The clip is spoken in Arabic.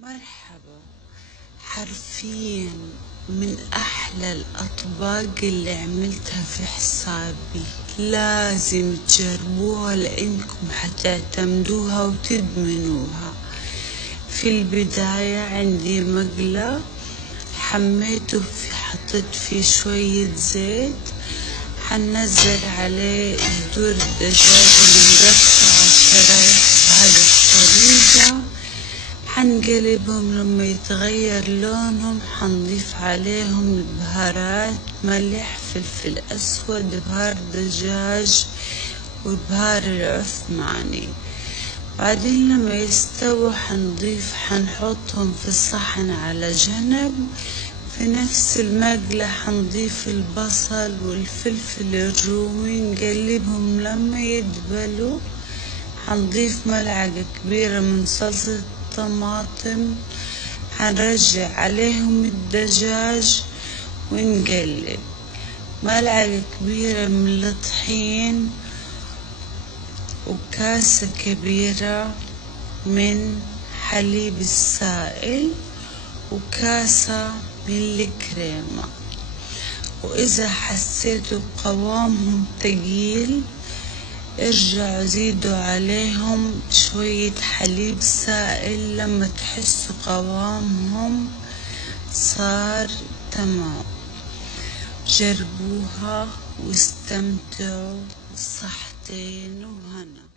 مرحبا. حرفيا من احلى الاطباق اللي عملتها في حسابي، لازم تجربوها لانكم حتعتمدوها وتدمنوها. في البداية عندي مقلة حميته حطيت فيه شوية زيت، حنزل عليه صدور الدجاج المقطعة شرايح بهذه الطريقة، حنقلبهم لما يتغير لونهم، حنضيف عليهم البهارات ملح فلفل أسود بهار دجاج وبهار العثماني. بعدين لما يستووا حنحطهم في صحن على جنب. في نفس المقلة حنضيف البصل والفلفل الرومي، نقلبهم لما يدبلوا. حنضيف ملعقة كبيرة من صلصة الطماطم، حنرجع عليهم الدجاج ونقلب. ملعقة كبيرة من الطحين، وكاسة كبيرة من حليب السائل، وكاسة من الكريمة. وإذا حسيتوا قوامهم تقيل ارجعوا زيدوا عليهم شوية حليب سائل لما تحسوا قوامهم صار تمام. جربوها واستمتعوا، صحتين وهنا.